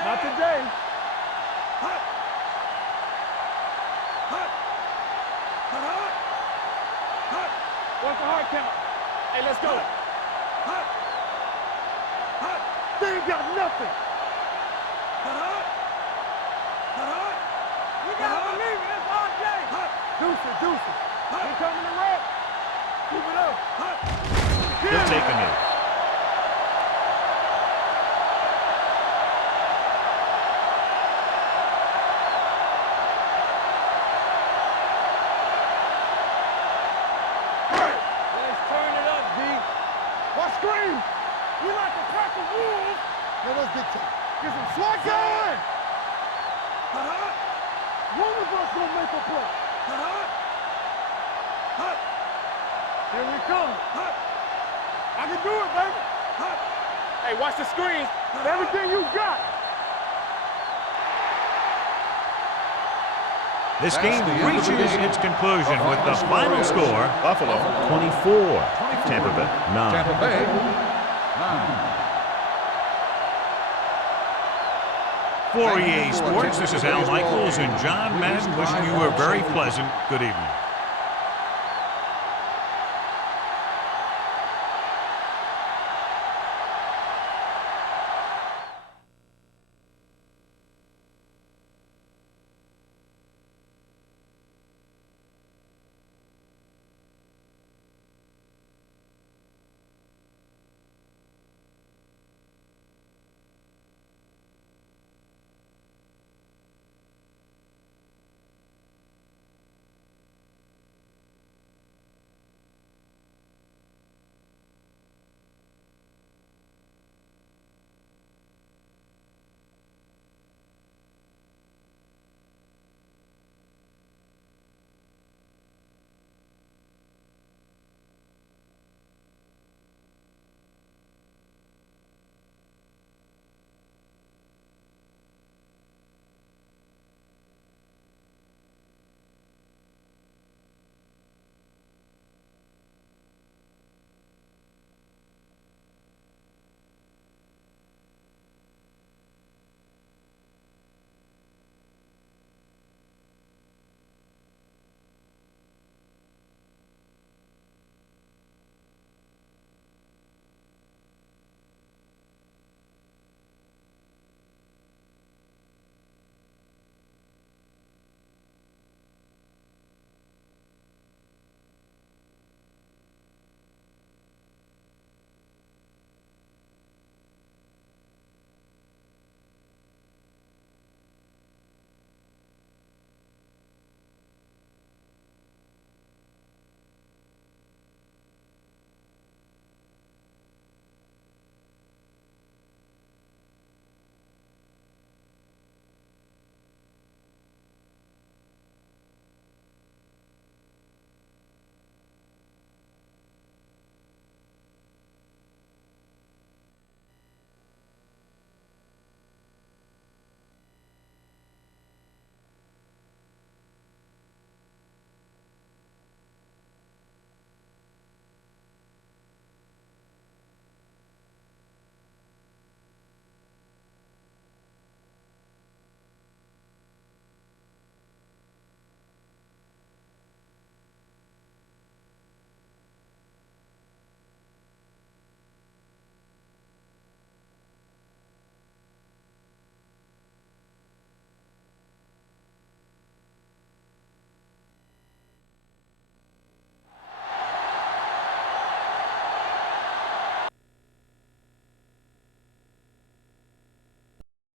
Not today. What's the hard count? Hey, let's go. They ain't got nothing. You gotta believe it. It's all day. Deuces. Ain't coming to red. Keep it up. He'll take a knee. Let's turn it up, D. What scream? We like to crack the rules. Let us dictate. Get some swag going. One of us gonna make a play. Here we come. I can do it, baby. Hey, watch the screen. Everything you got. This game reaches its conclusion with the final score, Buffalo 24, Tampa Bay 9. Tampa Bay 9. For EA Sports, this is Al Michaels and John Madden wishing you a very pleasant good evening.